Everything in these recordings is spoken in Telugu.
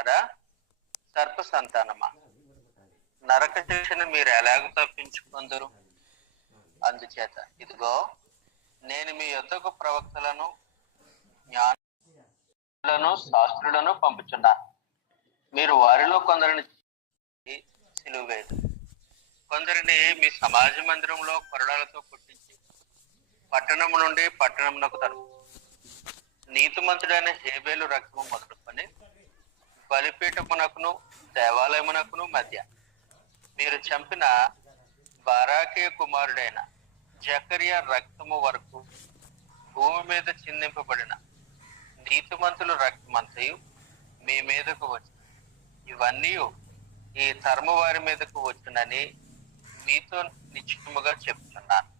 సంతానములారా, సర్ప సంతానమా, నరక శిక్షను మీరు ఎలాగ తప్పించుకుందరు? అందుచేత ఇదిగో, నేను మీ యొద్దకు ప్రవక్తలను, జ్ఞానులను, శాస్త్రులను పంపుచున్నాను. మీరు వారిలో కొందరిని సిలువ వేయుదురు, కొందరిని మీ సమాజ మందిరంలో కొరడాలతో కొట్టించి పట్టణం నుండి పట్టణమునకు తరుము. నీతిమంతుడైన హేబేలు రక్తము మొదలుకొని బలిపీఠమునకును దేవాలయమునకును మధ్య మీరు చంపిన బారాకే కుమారుడైన జకరియా రక్తము వరకు భూమి మీద చిందింపబడిన నీతిమంతుల రక్తమంతయు మీ మీదకు వచ్చి, ఇవన్నీ ఈ తరము వారి మీదకు వచ్చునని మీతో నిశ్చయముగా చెప్తున్నాను.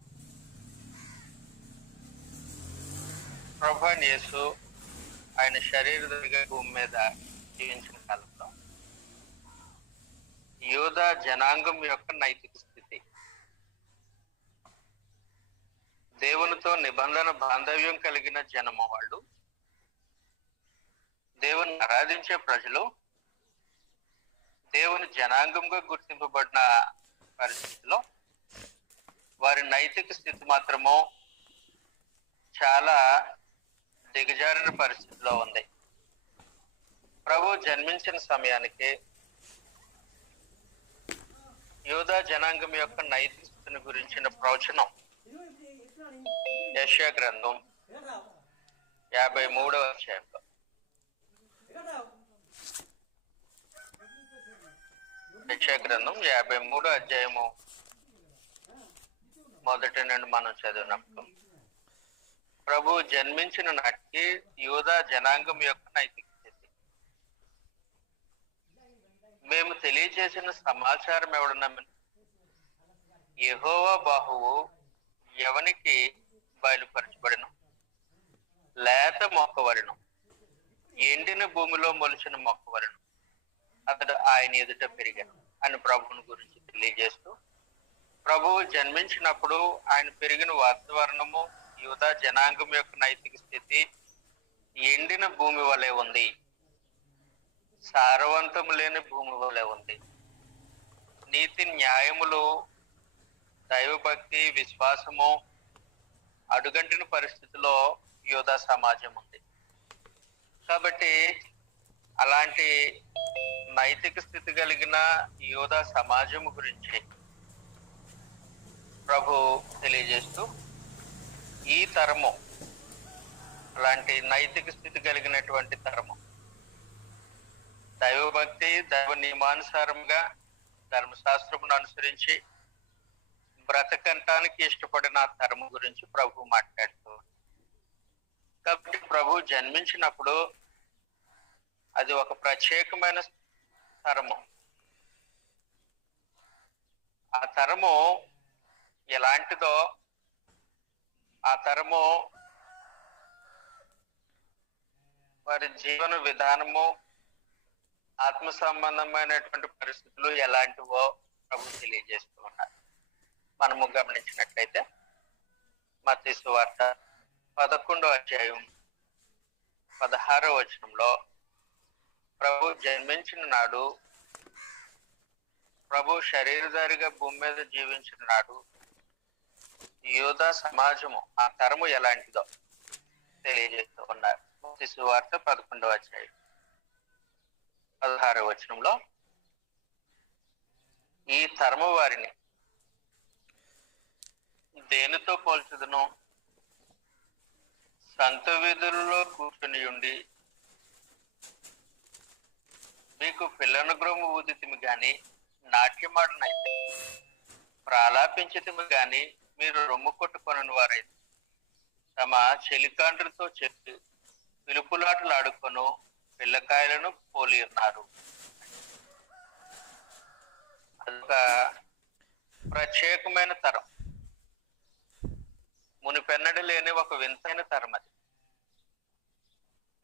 ప్రభువైన యేసు ఆయన శరీరధారిగా భూమి మీద జీవించిన కాలంలో యూదా జనాంగం యొక్క నైతిక స్థితి, దేవునితో నిబంధన బాంధవ్యం కలిగిన జనము వాళ్ళు, దేవుని ఆరాధించే ప్రజలు, దేవుని జనాంగంగా గుర్తింపబడిన పరిస్థితిలో వారి నైతిక స్థితి మాత్రము చాలా దిగజారిన పరిస్థితిలో ఉంది. ప్రభు జన్మించిన సమయానికి యూదా జనాంగం యొక్క నైతిక స్థితిని గురించిన ప్రవచనం యెషయా గ్రంథం 53వ అధ్యాయంలో, యెషయా గ్రంథం 53వ అధ్యాయము మొదటి నుండి మనం చదివినప్పుడు ప్రభు జన్మించిన నాటికి యూదా జనాంగం యొక్క నైతిక స్థితి, మేము తెలియజేసిన సమాచారం ఎవడన్నా, యెహోవా బాహువు ఎవనికి బయలుపరచబడిన, లేత మొక్కవలను, ఎండిన భూమిలో మొలిచిన మొక్కవలను అతడు ఆయన ఎదుట పెరిగాను అని ప్రభువుని గురించి తెలియజేస్తూ, ప్రభువు జన్మించినప్పుడు ఆయన పెరిగిన వాతావరణము యూదా జనాంగం యొక్క నైతిక స్థితి ఎండిన భూమి వలె ఉంది, సారవంతం లేని భూమి వలె ఉంది. నీతి న్యాయములు, దైవభక్తి, విశ్వాసము అడుగంటిన పరిస్థితిలో యూదా సమాజం ఉంది. కాబట్టి అలాంటి నైతిక స్థితి కలిగిన యూదా సమాజము గురించి ప్రభు తెలియజేస్తూ, ఈ తరము అలాంటి నైతిక స్థితి కలిగినటువంటి తరము, దైవభక్తి, దైవ నియమానుసారంగా ధర్మశాస్త్రమును అనుసరించి బ్రతకంటానికి ఇష్టపడిన తరము గురించి ప్రభు మాట్లాడుతూ, కాబట్టి ప్రభు జన్మించినప్పుడు అది ఒక ప్రత్యేకమైన తరము. ఆ తరము ఎలాంటిదో, ఆ తరము వారి జీవన విధానము, ఆత్మ సంబంధమైనటువంటి పరిస్థితులు ఎలాంటివో ప్రభు తెలియజేస్తూ ఉన్నారు. మనము గమనించినట్లయితే మత్తయి సువార్త 11వ అధ్యాయం 16వ వచనంలో ప్రభు జన్మించిన నాడు, ప్రభు శరీరధారిగా భూమి మీద జీవించిన నాడు యూదా సమాజము, ఆ తరము ఎలాంటిదో తెలియజేస్తూ ఉన్నారు. మత్తయి సువార్త 11వ అధ్యాయం 16వ వచనంలో, ఈ తరము వారిని దేనితో పోల్చుదును? సంత వీధులలో కూర్చుని ఉండి మీకు పిల్లను గ్రోము ఊదితిమి గాని నాట్యమాడనైతే, ప్రాలాపించితిమి గాని మీరు రొమ్ము కొట్టుకొనని వారైతే, తమ చెలికాండ్రులతో చెప్పి పిలుపులాటలు ఆడుకొను పిల్లకాయలను పోలి ఉన్నారు. అదొక ప్రత్యేకమైన తరం, మునిపెన్నడు లేని ఒక వింతైన తరం అది.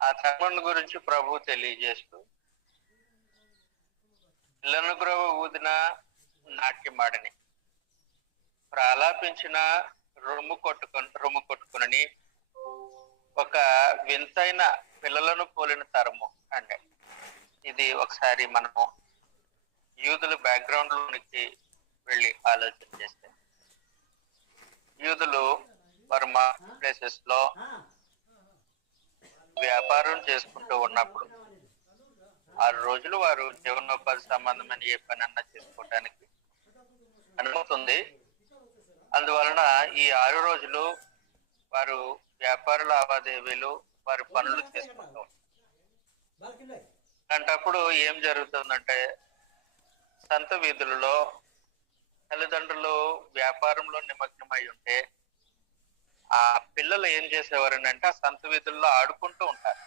ఆ తరం గురించి ప్రభు తెలియజేస్తూ, పిల్లను గ్రోవ ఊదిన నాట్యమాడని, ప్రాలాపించిన రొమ్ము కొట్టుకుని ఒక వింతైన పిల్లలను పోలిన తరము అంటే, ఈ ఇది ఒకసారి మనము యూదుల బ్యాక్గ్రౌండ్ లోనికి వెళ్ళి ఆలోచన చేస్తే, యూదులు వారి మార్కెట్ ప్లేసెస్ లో వ్యాపారం చేసుకుంటూ ఉన్నప్పుడు 6 రోజులు వారు జీవనోపాధి సంబంధమైన ఏ పని అన్నా చేసుకోవడానికి అనుమతి ఉంది. అందువలన ఈ 6 రోజులు వారు వ్యాపార లావాదేవీలు వారి పనులు చేసుకుంటూ ఉంటారు. అలాంటప్పుడు ఏం జరుగుతుందంటే, సంత వీధులలో తల్లిదండ్రులు వ్యాపారంలో నిమగ్నమై ఉంటే ఆ పిల్లలు ఏం చేసేవారని అంటే, ఆ సంత వీధుల్లో ఆడుకుంటూ ఉంటారు.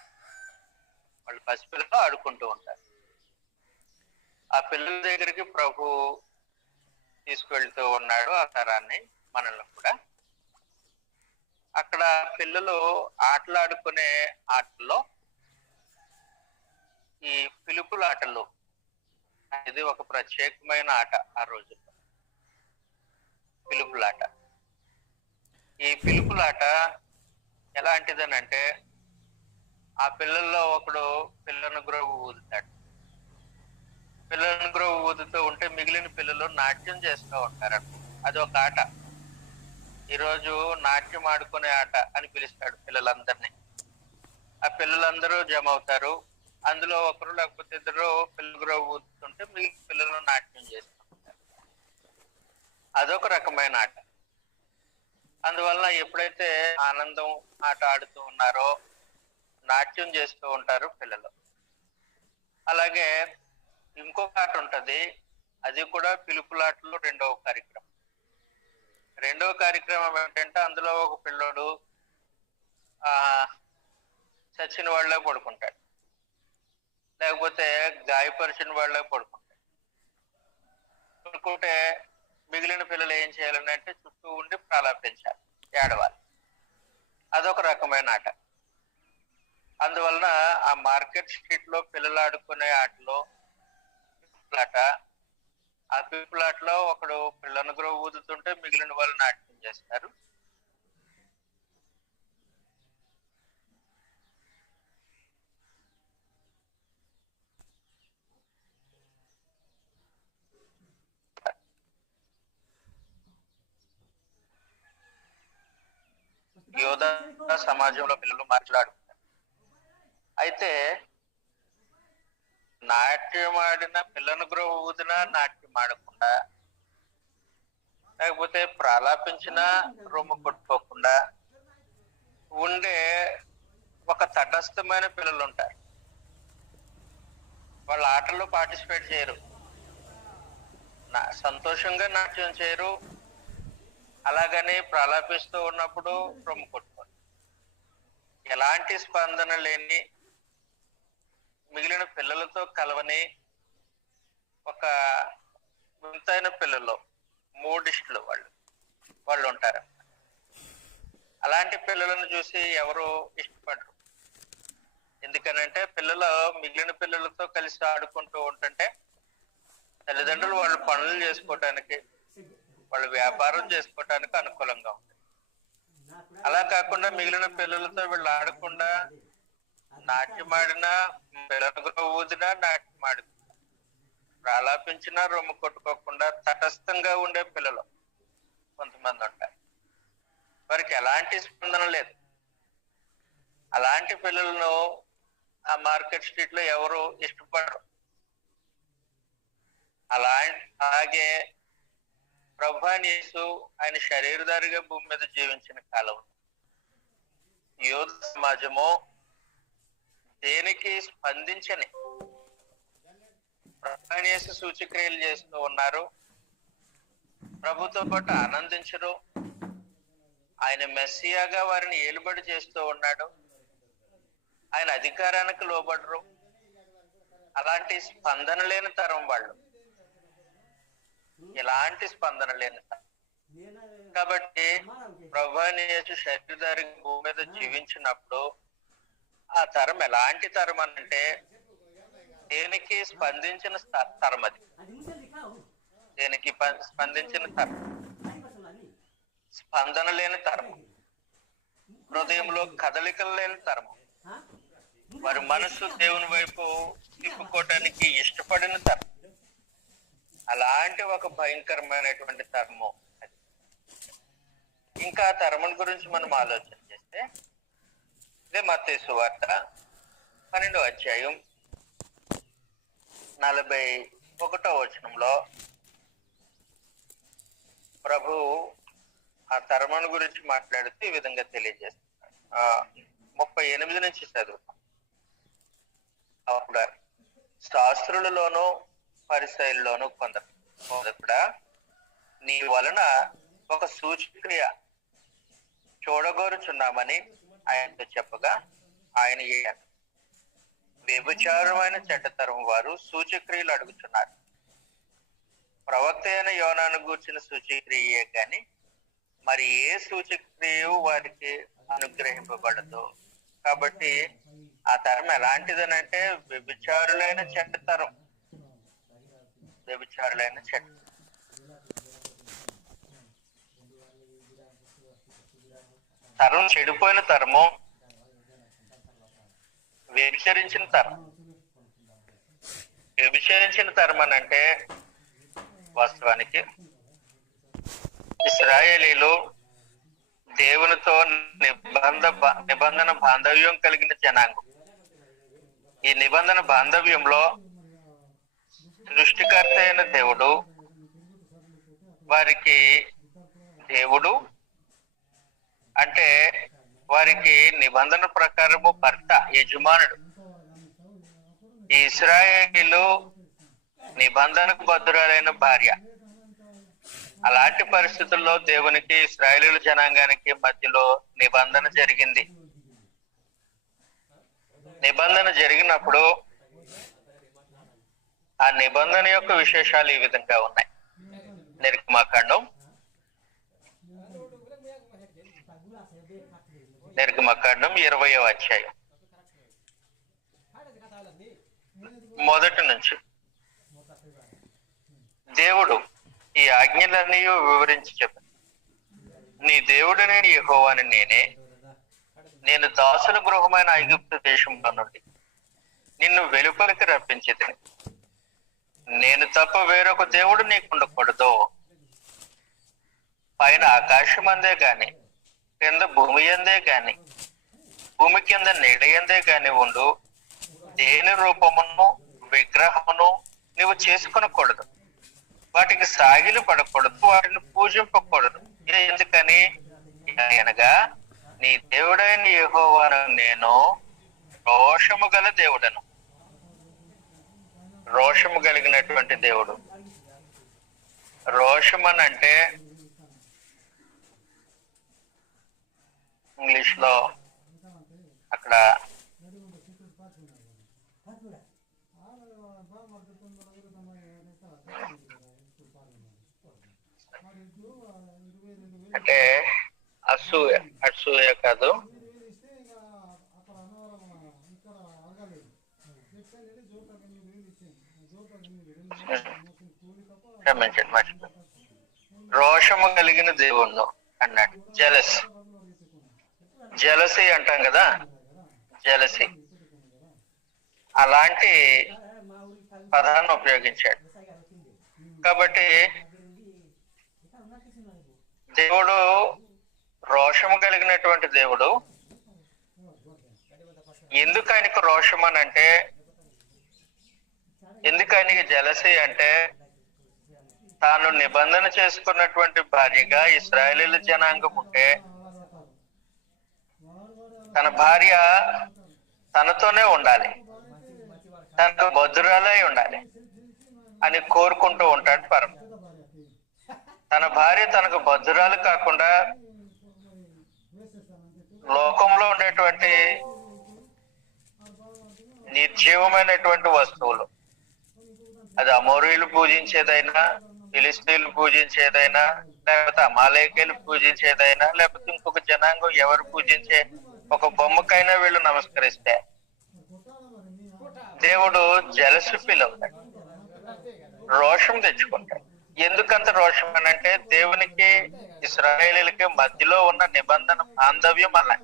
వాళ్ళు పసిపిల్లలు ఆడుకుంటూ ఉంటారు. ఆ పిల్లల దగ్గరికి ప్రభు తీసుకువెళ్తూ ఉన్నాడు ఆ తరాన్ని, మనల్ని కూడా. అక్కడ పిల్లలు ఆటలాడుకునే ఆటల్లో ఈ పిలుపుల ఆటలు ఇది ఒక ప్రత్యేకమైన ఆట. ఆ రోజుల్లో పిలుపులాట. ఈ పిలుపులాట ఎలాంటిదనంటే, ఆ పిల్లల్లో ఒకడు పిల్లను గ్రోవు ఊదుతాడు. పిల్లను గ్రోవు ఊదుతూ ఉంటే మిగిలిన పిల్లలు నాట్యం చేస్తూ ఉంటారు. అది ఒక ఆట. ఈరోజు నాట్యం ఆడుకునే ఆట అని పిలుస్తాడు పిల్లలందరినీ. ఆ పిల్లలందరూ జమ అవుతారు. అందులో ఒకరు లేకపోతే ఇద్దరు పిల్లలు గ్రోవు ఊదుతుంటే మిగిలిన పిల్లలు నాట్యం చేస్తూ ఉంటారు. అదొక రకమైన ఆట. అందువలన ఎప్పుడైతే ఆనందం ఆట ఆడుతూ ఉన్నారో నాట్యం చేస్తూ ఉంటారు పిల్లలు. అలాగే ఇంకొక ఆట ఉంటది, అది కూడా పిలుపులాటలో రెండవ కార్యక్రమం. రెండవ కార్యక్రమం ఏంటంటే, అందులో ఒక పిల్లోడు చచ్చిన వాళ్ళే పడుకుంటాడు, లేకపోతే గాయపరిచిన వాళ్ళే పడుకుంటాడు. పడుకుంటే మిగిలిన పిల్లలు ఏం చేయాలని అంటే, చుట్టూ ఉండి ప్రాలాపించాలి, ఏడవాలి. అదొక రకమైన ఆట. అందువలన ఆ మార్కెట్ స్ట్రీట్ లో పిల్లలు ఆడుకునే ఆటలో ఆట, ఆ పిలుపులాటలో ఒకడు పిల్లను గ్రో ఊదుతుంటే మిగిలిన వాళ్ళు నాట్యం చేస్తారు. యోధ సమాజంలో పిల్లలు మాట్లాడుకుంటారు. అయితే నాట్యం ఆడిన పిల్లను గ్రో ఊదిన నాట్యం ఆడకుండా, లేకపోతే ప్రాలాపించిన రొమ్ము కొట్టుకోకుండా ఉండే ఒక తటస్థమైన పిల్లలు ఉంటారు. వాళ్ళ ఆటల్లో పార్టిసిపేట్ చేయరు, సంతోషంగా నాట్యం చేయరు, అలాగని ప్రాలాపిస్తూ ఉన్నప్పుడు రొమ్ము కొట్టుకోరు. ఎలాంటి స్పందన లేని, మిగిలిన పిల్లలతో కలవని ఒక వింతైన పిల్లలు, మూడిస్టులు వాళ్ళు ఉంటారు. అలాంటి పిల్లలను చూసి ఎవరు ఇష్టపడరు. ఎందుకనంటే పిల్లలు మిగిలిన పిల్లలతో కలిసి ఆడుకుంటూ ఉంటుంటే తల్లిదండ్రులు వాళ్ళు పనులు చేసుకోవటానికి, వాళ్ళు వ్యాపారం చేసుకోవటానికి అనుకూలంగా ఉంది. అలా కాకుండా మిగిలిన పిల్లలతో వీళ్ళు ఆడకుండా నాట్యం ఆడినా, పిల్లలు ఊదినా, నాట్యం ఆడి ప్రాలాపించినా రొమ్ము కొట్టుకోకుండా తటస్థంగా ఉండే పిల్లలు కొంతమంది ఉంటారు. వారికి ఎలాంటి స్పందన లేదు. అలాంటి పిల్లలను ఆ మార్కెట్ స్ట్రీట్ లో ఎవరు ఇష్టపడరు. అలాగే ప్రభువైన యేసు ఆయన శరీరధారిగా భూమి మీద జీవించిన కాలం యోధ సమాజము దేనికి స్పందించని, ప్రభువైన యేసు సూచక్రియలు చేస్తూ ఉన్నారు, ప్రభుతో పాటు ఆనందించరు, ఆయన మెస్సియాగా వారిని ఏలుబడి చేస్తూ ఉన్నాడు, ఆయన అధికారానికి లోబడరు. అలాంటి స్పందన లేని తరం వాళ్ళు, ఎలాంటి స్పందన లేని తరం. కాబట్టి ప్రభువైన యేసు శరీరధారి భూమి మీద జీవించినప్పుడు ఆ తరం ఎలాంటి తరం అంటే దేనికి స్పందించిన తరం. అది దేనికి స్పందించిన తరం, స్పందన లేని తరము, హృదయంలో కదలికలు లేని తరము. వారి మనస్సు దేవుని వైపు తిప్పుకోవటానికి ఇష్టపడిన తరం. అలాంటి ఒక భయంకరమైనటువంటి తరము అది. ఇంకా ఆ తరముల గురించి మనం ఆలోచన చేస్తే ఇదే మత్తయి సువార్త 12వ అధ్యాయం 41వ వచనంలో ప్రభు ఆ తరముల గురించి మాట్లాడుతూ ఈ విధంగా తెలియజేస్తున్నారు. 38 నుంచి చదువుతాం. అప్పుడు శాస్త్రులలోనూ పరిసయ్యుల్లోనూ కొందరు నీ వలన ఒక సూచక్రియ చూడగోరుచున్నామని ఆయనతో చెప్పగా ఆయన వ్యభిచారమైన చెడ్డతరం వారు సూచక్రియలు అడుగుతున్నారు. ప్రవక్త అయిన యోనాను గూర్చిన సూచక్రియే కానీ మరి ఏ సూచక్రియ వారికి అనుగ్రహింపబడదు. కాబట్టి ఆ తరం ఎలాంటిదనంటే వ్యభిచారులైన చెడ్డతరం. వ్యభిచారులైన చెడ్డ తరం, చెడిపోయిన తరము, వ్యభిచరించిన తరం. వ్యభిచరించిన తరం అని అంటే వాస్తవానికి ఇశ్రాయేలీలు దేవునితో నిబంధన బాంధవ్యం కలిగిన జనాంగం. ఈ నిబంధన బాంధవ్యంలో సృష్టికర్త అయిన దేవుడు వారికి దేవుడు అంటే వారికి నిబంధన ప్రకారము భర్త, యజమానుడు. ఈ ఇశ్రాయేలీలు నిబంధనకు బద్ధురాలైన భార్య. అలాంటి పరిస్థితుల్లో దేవునికి ఇశ్రాయేలీల జనాంగానికి మధ్యలో నిబంధన జరిగింది. నిబంధన జరిగినప్పుడు ఆ నిబంధన యొక్క విశేషాలు ఈ విధంగా ఉన్నాయి. నిర్గమకాండం 20వ అధ్యాయం 1 నుంచి దేవుడు ఈ ఆజ్ఞలన్నీ వివరించి చెప్పాను. నీ దేవుడనే యెహోవాని నేను దాసుల గృహమైన ఐగుప్తు దేశంలో నుండి నిన్ను వెలుపలికి రప్పించేది. నేను తప్ప వేరొక దేవుడు నీకుండకూడదు. పైన ఆకాశం అందే గాని కింద భూమి అందే గాని భూమి కింద నీడయందే గాని ఉండు దేని రూపమును విగ్రహమును నువ్వు చేసుకొనకూడదు. వాటికి సాగిలు పడకూడదు, వాటిని పూజింపకూడదు. ఎందుకని అనగా నీ దేవుడైన యెహోవాను నేను రోషము గల దేవుడను. రోషము కలిగినటువంటి దేవుడు. రోషం అని అంటే ఇంగ్లీష్ లో అక్కడ అంటే అసూయ కాదు, రోషము కలిగిన దేవుణ్ణు అన్నాడు. జలసీ అంటాం కదా, జలసీ అలాంటి పదాన్ని ఉపయోగించాడు. కాబట్టి దేవుడు రోషము కలిగినటువంటి దేవుడు. ఎందుకు ఆయనకు రోషం అని అంటే, ఎందుకు ఆయనకి జలసీ అంటే, తాను నిబంధన చేసుకున్నటువంటి భార్యగా ఇశ్రాయేలీల జనాంగం ఉంటే తన భార్య తనతోనే ఉండాలి, తనకు బద్ధురాలై ఉండాలి అని కోరుకుంటూ ఉంటాడు పరమ. తన భార్య తనకు బద్ధురాలు కాకుండా లోకంలో ఉండేటువంటి నిర్జీవమైనటువంటి వస్తువులు, అది అమోరీలు పూజించేదైనా, ఫిలిస్తీన్లు పూజించేదైనా, లేకపోతే అమాలేకీలు పూజించేదైనా, లేకపోతే ఇంకొక జనాంగం ఎవరు పూజించే ఒక బొమ్మకైనా వీళ్ళు నమస్కరిస్తే దేవుడు జలసి ఫీల్ అవుతాడు, రోషం తెచ్చుకుంటాడు. ఎందుకంత రోషం అని అంటే, దేవునికి ఇశ్రాయేలీలకి మధ్యలో ఉన్న నిబంధన బాంధవ్యం అలా.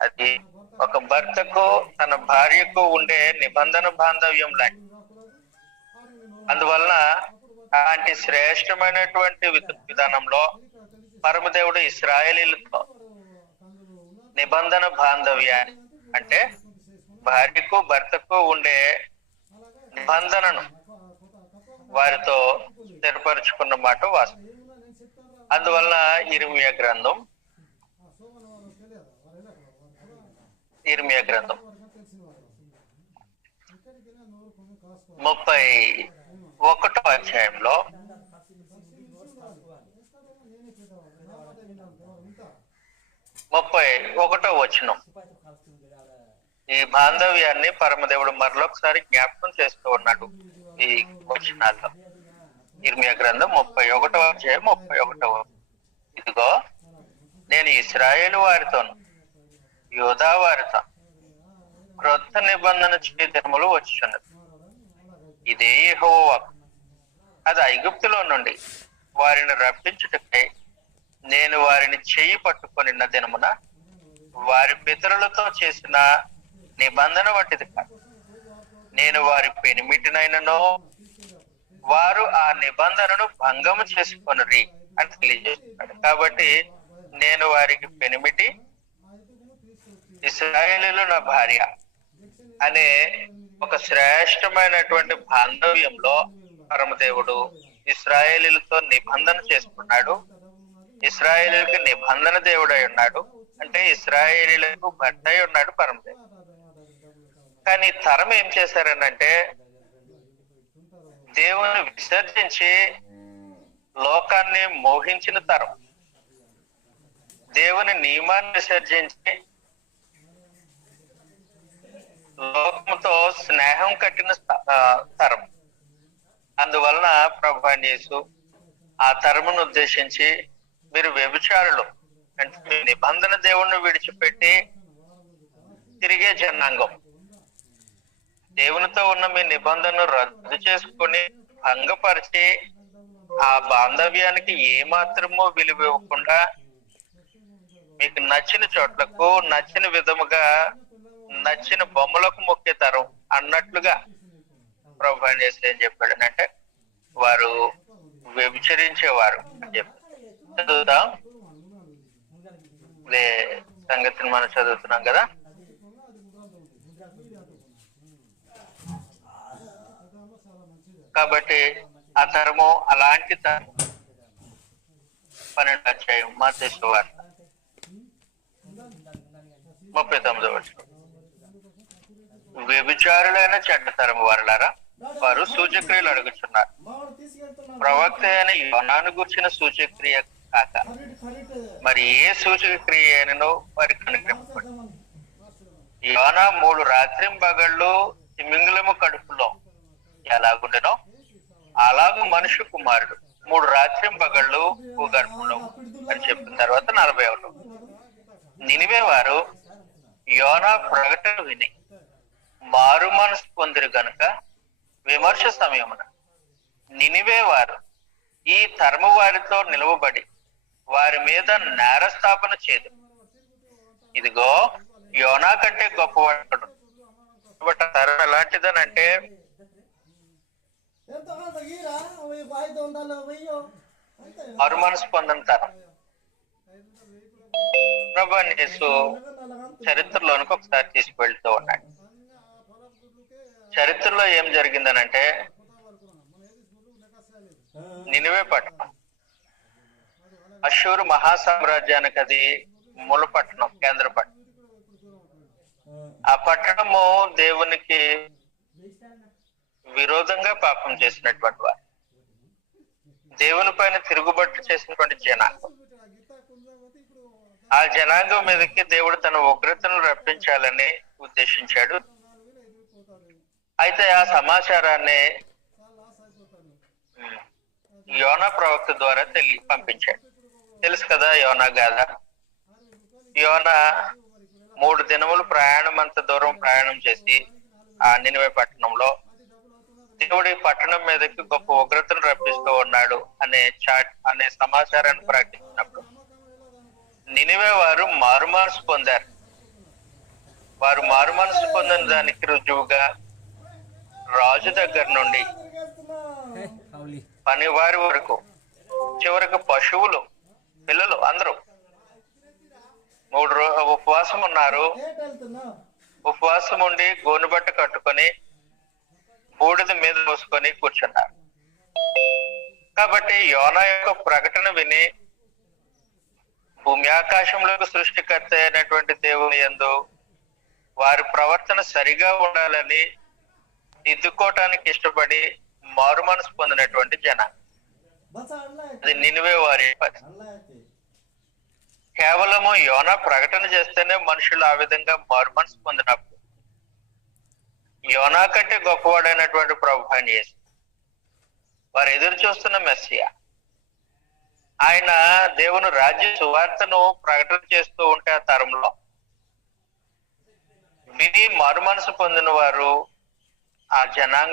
అది ఒక భర్తకు తన భార్యకు ఉండే నిబంధన బాంధవ్యం లాంటి. అందువలన అలాంటి శ్రేష్టమైనటువంటి విధానంలో పరమదేవుడు ఇశ్రాయేలీలతో నిబంధన బాంధవ్యాన్ని, అంటే భార్యకు భర్తకు ఉండే నిబంధనను వారితో స్థిరపరుచుకున్న మాట వాస్తవం. అందువల్ల ఇర్మియా గ్రంథం 31వ అధ్యాయంలో 31వ వచనం ఈ బాంధవ్యాన్ని పరమదేవుడు మరొకసారి జ్ఞాపకం చేస్తూ ఉన్నాడు ఈ వచనాల్లో. ఇర్మియా గ్రంథం 31వ అధ్యాయం 31వ. ఇదిగో నేను ఇశ్రాయేలు వారితోను యూదా వారితో క్రొత్త నిబంధన చే దినములు వచ్చుచున్నది. ఇదే యెహోవా వాక్కు. అది ఐగుప్తులో నుండి వారిని రప్పించుటకై నేను వారిని చెయ్యి పట్టుకొనిన దినమున వారి పితరులతో చేసిన నిబంధన వంటిది కాదు. నేను వారి పెనిమిటినైనను వారు ఆ నిబంధనను భంగము చేసుకొనిరి అని తెలియజేస్తున్నాడు. కాబట్టి నేను వారికి పెనిమిటి, ఇశ్రాయేలీయులు నా భార్య అనే ఒక శ్రేష్టమైనటువంటి బాంధవ్యంలో పరమదేవుడు ఇశ్రాయేలీయులతో నిబంధన చేసుకున్నాడు. ఇశ్రాయేలీయులకి నిబంధన దేవుడై ఉన్నాడు, అంటే ఇశ్రాయేలీయులకు భర్త అయి ఉన్నాడు పరమదేవుడు. కానీ తరం ఏం చేశారనంటే దేవుని విసర్జించి లోకాన్ని మోహించిన తరం, దేవుని నియమాన్ని విసర్జించి లోకంతో స్నేహం కట్టిన తరం. అందువలన ప్రభువైన యేసు ఆ తరమును ఉద్దేశించి మీరు వ్యభిచారులు, అంటే మీ నిబంధన దేవుణ్ణి విడిచిపెట్టి తిరిగే జనాంగం, దేవునితో ఉన్న మీ నిబంధనను రద్దు చేసుకుని భంగపరిచి ఆ బాంధవ్యానికి ఏమాత్రమో విలువ ఇవ్వకుండా మీకు నచ్చిన చోట్లకు నచ్చిన విధముగా నచ్చిన బొమ్మలకు మొక్కే తరం అన్నట్లుగా ప్రభు ఏం చెప్పాడనంటే వారు వ్యభిచరించేవారు అని చెప్పి చదువుతాం. ఇదే సంగతిని మనం చదువుతున్నాం కదా. కాబట్టి ఆ తరము అలాంటి తరం. 12వ అధ్యాయం మత్తయి సువార్త 39వ వచనం. వ్యభిచారులైన చెడ్డ తరము వారులారా, వారు సూచక్రియలు అడుగుచున్నారు. ప్రవక్త అయిన యోనాను గుర్చిన సూచక్రియ కాక మరి ఏ సూచక్రియ అయినను వారి కనుగొనబడు. యోనా 3 రాత్రింబగళ్ళు తిమింగలము కడుపులో ఎలాగుండెనో అలాగూ మనుష్య కుమారుడు 3 రాత్రింబగళ్ళు భూగర్భంలో అని చెప్పిన తర్వాత 41. నినివే వారు యోనా ప్రకటన విని మారు మనసు పొందిరు గనుక విమర్శ సమయమున నినివే వారు ఈ తరము వారితో నిలవబడి వారి మీద నేరస్థాపన చేయదు. ఇదిగో యోనా కంటే గొప్పవాడు. బట్ తరం ఎలాంటిదనంటే మారు మనసు పొందిన తరం. ప్రభువైన యేసు చరిత్రలోనికి ఒకసారి తీసుకువెళ్తూ ఉన్నాడు. చరిత్రలో ఏం జరిగిందనంటే నినివే పట్టణం అష్షూరు మహాసామ్రాజ్యానికి అది మూల పట్టణం, కేంద్ర పట్టణం. ఆ పట్టణము దేవునికి విరోధంగా పాపం చేసినటువంటి వారు, దేవుని పైన తిరుగుబాటు చేసినటువంటి జనాంగం. ఆ జనాంగం మీదకి దేవుడు తన ఉగ్రతను రప్పించాలని ఉద్దేశించాడు. అయితే ఆ సమాచారాన్ని యోనా ప్రవక్త ద్వారా పంపించాడు. తెలుసు కదా యోనా గాథ. యోనా 3 దినములు అంత దూరం ప్రయాణం చేసి ఆ నినివే పట్టణంలో దేవుడి పట్టణం మీదకి గొప్ప ఉగ్రతను రప్పిస్తూ ఉన్నాడు అనే సమాచారాన్ని ప్రకటించినప్పుడు నినివే వారు మారుమార్సు పొందారు. వారు మారు మనసు పొందిన దానికి రుజువుగా రాజు దగ్గర నుండి పనివారి వరకు, చివరికి పశువులు, పిల్లలు అందరూ 3 రోజులు ఉపవాసం ఉన్నారు. ఉపవాసం ఉండి గోనుబట్ట కట్టుకొని బూడిద మీద పోసుకొని కూర్చున్నారు. కాబట్టి యోనా యొక్క ప్రకటన విని భూమి ఆకాశంలోకి సృష్టికర్త అయినటువంటి దేవుని యందు వారి ప్రవర్తన సరిగా ఉండాలని దిద్దుకోవటానికి ఇష్టపడి మారు మనసు పొందినటువంటి జనాంగం. అది నినివే వారి పరిస్థితి. కేవలము యోనా ప్రకటన చేస్తేనే మనుషులు ఆ విధంగా మారు మనసు పొందినప్పుడు యోనా కంటే గొప్పవాడైనటువంటి ప్రభు అయిన యేసు, వారు ఎదురు చూస్తున్న మెస్సియా, ఆయన దేవుని రాజ్య సువార్తను ప్రకటన చేస్తూ ఉంటే ఆ తరంలో విని మారు మనసు పొందిన వారు, ఆ జనాంగం